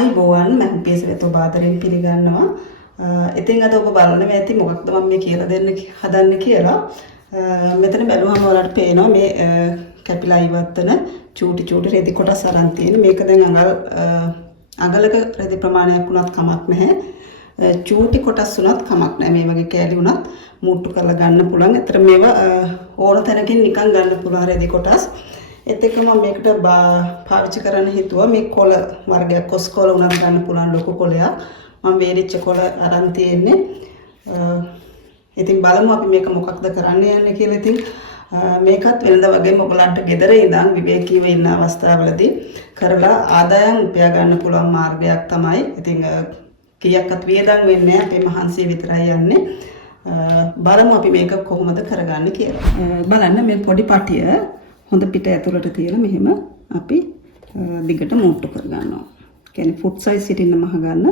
ආයිබෝවන් මම පියස වෙත ඔබ ආදරෙන් පිළිගන්නවා. ඉතින් අද ඔබ බලන්න ඇති මොකක්ද මම මේ කියලා දෙන්න හදන්නේ කියලා. මෙතන බැලුවම ඔයාලට පේනවා මේ කැපිලා ඉවත්තන චූටි චූටි රෙදි කොටස් අරන් තියෙන. මේක දැන් අඟලක රෙදි ප්‍රමාණයක් වුණත් කමක් නැහැ. චූටි කොටස් වුණත් කමක් නැහැ. මේ වගේ කෑලි වුණත් මුට්ටු කරලා ගන්න පුළුවන්. ඒතර මේවා ඕන තැනකින් නිකන් ගන්න පුළුවන් රෙදි කොටස්. ඒත් එක්කම මේකට පාවිච්චි කරන්න හිතුවා මේ කොළ වර්ගයක් කොස් කොළ උනත් ගන්න පුළුවන් ලොකු කොළයක් මම වේලිච්ච කොළ අරන් තියෙන්නේ. ඉතින් බලමු අපි මේක මොකක්ද කරන්න යන්නේ කියලා. ඉතින් මේකත් වෙනද වගේම ඔයගලන්ට ගෙදර ඉඳන් විවේකීව ඉන්න අවස්ථාවලදී කරලා ආදායම් උපයා ගන්න පුළුවන් මාර්ගයක් තමයි. ඉතින් කීයක්වත් වියදම් වෙන්නේ නැහැ. අපේ මහන්සිය විතරයි යන්නේ. බලමු අපි මේක කොහොමද කරගන්නේ කියලා. බලන්න මේ පොඩි පටිය හොඳ පිට ඇතුළට තියලා මෙහෙම අපි දිගට මුට්ටු කර ගන්නවා. කියන්නේ ෆුට් සයිස් සිටින්න මහ ගන්න.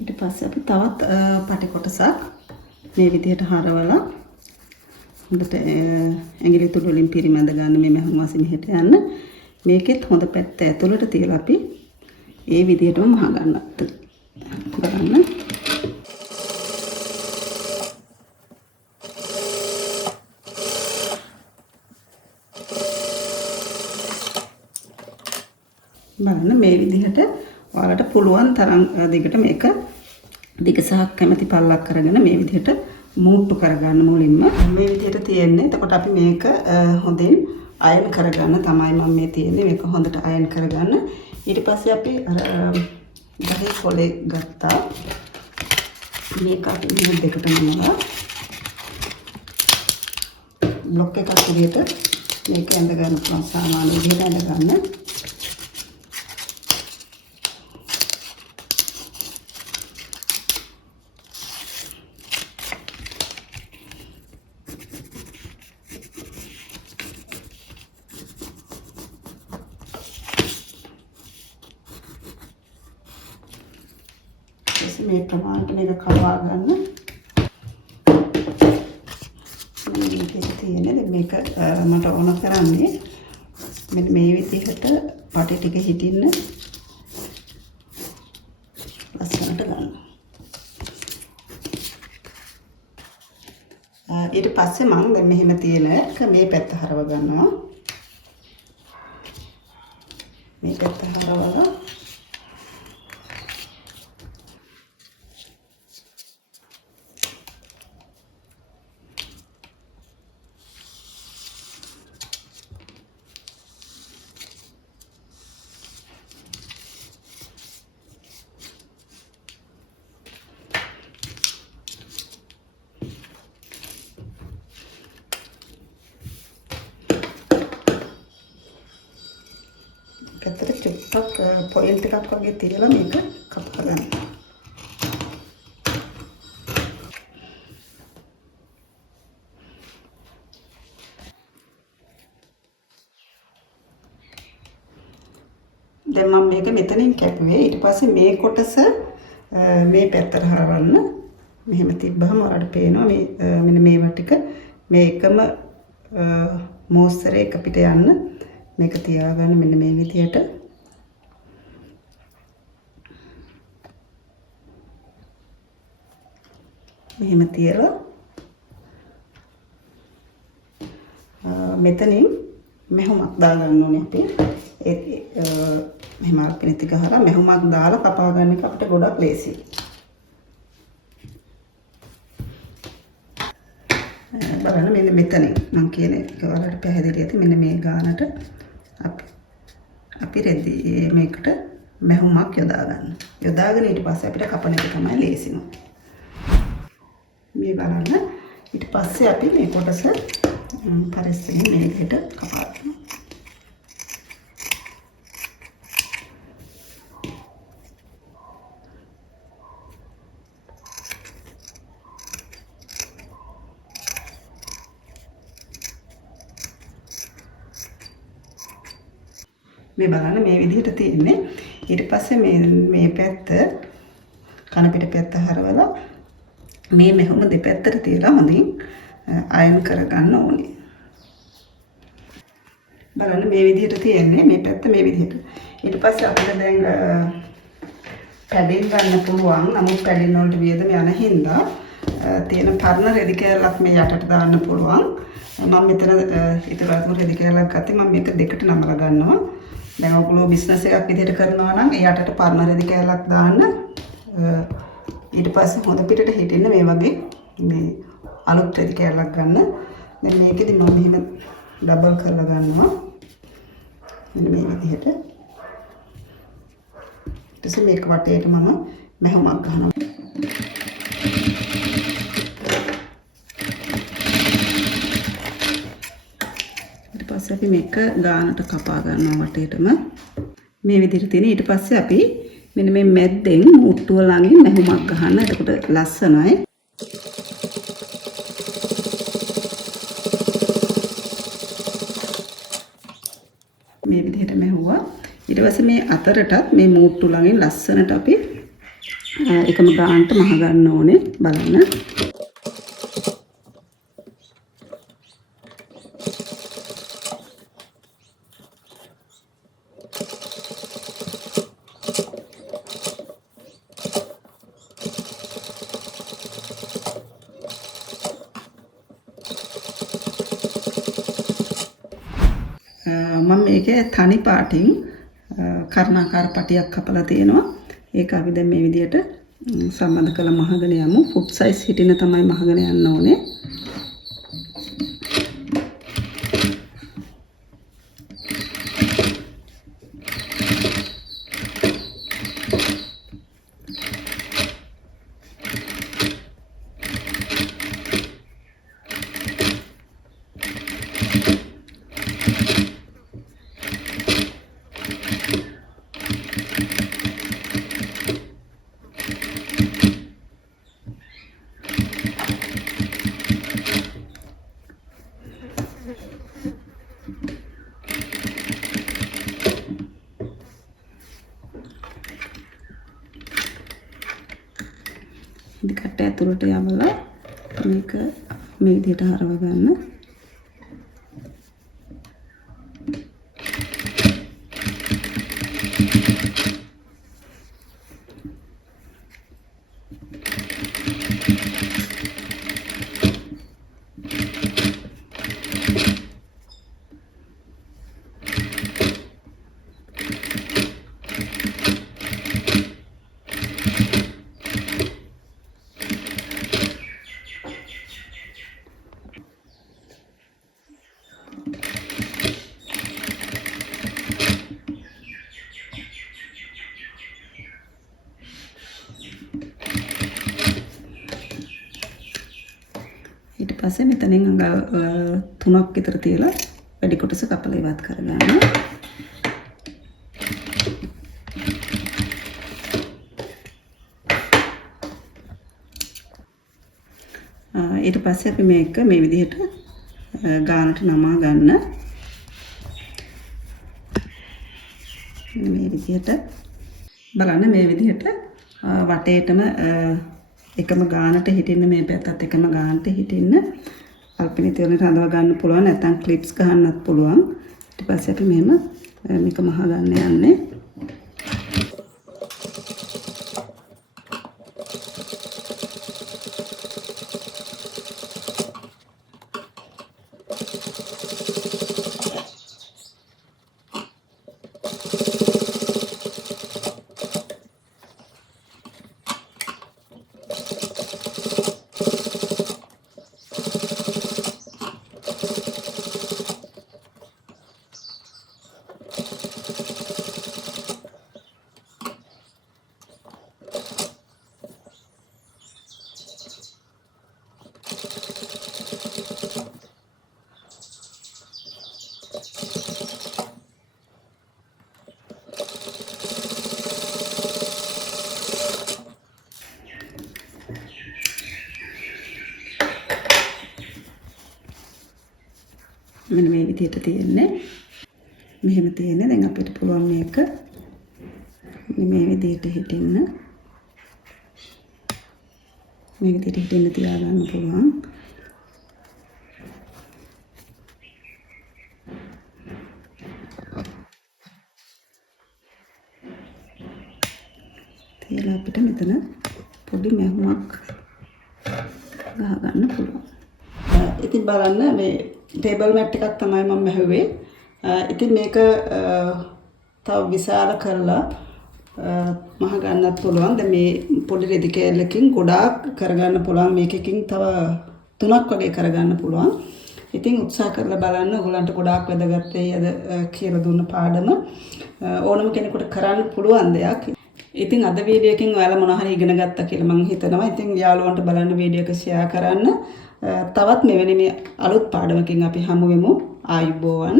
ඊට පස්සේ අපි තවත් පටි කොටසක් මේ විදිහට හරවලා හොඳට ඇඟිලි තුඩු වලින් පිරිමැද ගන්න මේ මහුම් වාසි මෙහෙට යන්න. මේකෙත් හොඳ පැත්ත ඇතුළට තියලා අපි ඒ විදිහටම මහ ගන්නත් බලන්න. බලන්න මේ විදිහට ඔයාලට පුළුවන් තරම් දිගට මේක දිග සහ කැමැති පල්ලක් කරගෙන මේ විදිහට මුට්ටු කරගන්න මුලින්ම මේ විදිහට තියෙන්නේ. එතකොට අපි මේක හොඳින් අයන් කරගන්න තමයි මම මේ තියෙන්නේ. මේක හොඳට අයන් කරගන්න. ඊට පස්සේ අපි ගහේ කොලේ ගත්තා. මේක අපි මේ දෙකටම නෝලා බ්ලොක් එකක් විදිහට මේක ඇඳ ගන්න පුළුවන්. සාමාන්‍ය විදිහට ඇඳ ගන්න. මේ ප්‍රමාණයට මේක කලවා ගන්න. මේක තියෙන්නේ මේක මට ඕන කරන්නේ මෙන්න මේ විදිහට පටි ටික හිටින්න ලස්සනට ගන්න. ඊට පස්සේ මම දැන් මෙහෙම තියෙන මේ පැත්ත හරව ගන්නවා. මේ පැත්ත හරවලා කතර චුට්ටක් පොයින්ට් එකක් වගේ තියලා මේක කපා ගන්න. දැන් මම මේක මෙතනින් කැපුවේ. ඊට පස්සේ මේ කොටස මේ පැත්තට හරවන්න. මෙහෙම තිබ්බහම ඔයාලට පේනවා මේ මෙන්න මේවා ටික මේ එකම මෝස්තරේ එක පිට යන්න. මේක තියාගන්න මෙන්න මේ විදියට. මෙහෙම තියලා මෙතනින් මෙහුමක් දාගන්න ඕනේ අපි. මෙහෙම අල්පිනිති ගහලා මෙහුමක් දාලා කපා ගන්න එක අපිට ගොඩක් ලේසියි. බලන්න මෙන්න මෙතනින් මම කියන්නේ ඔයාලට පැහැදිලි ඇති. මෙන්න මේ ගානට අපි රෙදි මේකට මැහුමක් යොදා ගන්න. යොදාගෙන ඊට පස්සේ අපිට කපන එක තමයි ලේසිම. මේ බලන්න ඊට පස්සේ අපි මේ කොටස පරිස්සමෙන් මේ විදිහට කපා ගන්නවා. මේ බලන්න මේ විදිහට තියෙන්නේ. ඊට පස්සේ මේ පැත්ත කන පිට පැත්ත හරවලා මේ මෙහෙම දෙපැත්තට තියලා හොඳින් අයන් කරගන්න ඕනේ. බලන්න මේ විදිහට තියෙන්නේ මේ පැත්ත මේ විදිහට. ඊට පස්සේ අපිට දැන් පැඩින් ගන්න පුළුවන්. නමුත් පැඩින් වලට වියදම යන හින්දා තියෙන පරණ රෙදි කෑල්ලක් මේ යටට දාන්න පුළුවන්. මම මෙතන ඉතුරු රෙදි කෑල්ලක් ගත්තේ මම මේක දෙකට නමලා ගන්නවා. දැන් ඔයගොල්ලෝ බිස්නස් එකක් විදිහට කරනවා නම් ඒ යටට පරණ රෙදි කෑල්ලක් දාන්න. ඊට පස්සේ හොඳ පිටට හිටින්න මේ වගේ මේ අලුත් රෙදි කෑල්ලක් ගන්න. දැන් මේකෙදි මම මෙහෙම ඩබල් කරලා ගන්නවා. මෙන්න මේ විදිහට. ඊට පස්සේ මේක වටේට මම මැහුමක් ගන්නවා. ඊට පස්සේ අපි මේක ගානට කපා ගන්නවා වටේටම. මේ විදිහට තියෙන. ඊට පස්සේ අපි මෙන්න මේ මැද්දෙන් මුට්ටුව ළඟින් මැහුමක් ගන්න. එතකොට ලස්සනයි. මේ විදිහට මැහුවා. ඊට පස්සේ මේ අතරටත් මේ මුට්ටු ළඟින් ලස්සනට අපි එකම ගානට මහ ගන්න ඕනේ. බලන්න. මම මේකේ තනි පාටින් කර්ණාකාර පටියක් කපලා තියෙනවා. ඒක අපි දැන් මේ විදිහට සම්බන්ධ කරලා මහගෙන යමු. ෆුට් සයිස් හිටින තමයි මහගෙන යන්න ඕනේ. දිකට ඇතුළට යවලා මේක මේ විදිහට හරව ගන්න. ඊට පස්සේ මෙතනින් අඟ 3ක් විතර තියලා වැඩි කොටස කපලා ඉවත් කරගන්න. ඊට පස්සේ අපි මේක මේ විදිහට ගානට නමා ගන්න. මේ විදිහට බලන්න මේ විදිහට වටේටම එකම ගානට හිටින්න මේ පැත්තත් එකම ගානට හිටින්න අල්පිනි තේරෙන්න රඳව ගන්න පුළුවන්. නැත්නම් ක්ලිප්ස් ගහන්නත් පුළුවන්. ඊට පස්සේ අපි මෙහෙම මේක මහ ගන්න යන්නේ. මෙන්න මේ විදිහට තියෙන්නේ. මෙහෙම තියෙන්නේ. දැන් අපිට පුළුවන් මේක මේ විදිහට හිටින්න. මේ විදිහට හිටින්න තියාගන්න පුළුවන්. තියලා අපිට මෙතන පොඩි මැහුමක් ගහ ගන්න පුළුවන්. ඉතින් බලන්න මේ ටේබල් මැට් එකක් තමයි මම මැහුවේ. ඉතින් මේක තව විශාල කරලා මහ ගන්නත් පුළුවන්. දැන් මේ පොඩි රෙදි කෑල්ලකින් ගොඩාක් කරගන්න පුළුවන්. මේකකින් තව 3ක් වගේ කරගන්න පුළුවන්. ඉතින් උත්සාහ කරලා බලන්න. ඔයගලන්ට ගොඩාක් වැදගත් වෙයි අද කියලා දුන්න පාඩම. ඕනම කෙනෙකුට කරන්න පුළුවන් දෙයක්. ඉතින් අද වීඩියෝ එකෙන් ඔයාලා මොනවා හරි ඉගෙන ගත්තා කියලා මම හිතනවා. ඉතින් යාළුවන්ට බලන්න වීඩියෝ එක ෂෙයා කරන්න. තවත් මෙවැනි මේ අලුත් පාඩමකින් අපි හමු වෙමු. ආයුබෝවන්.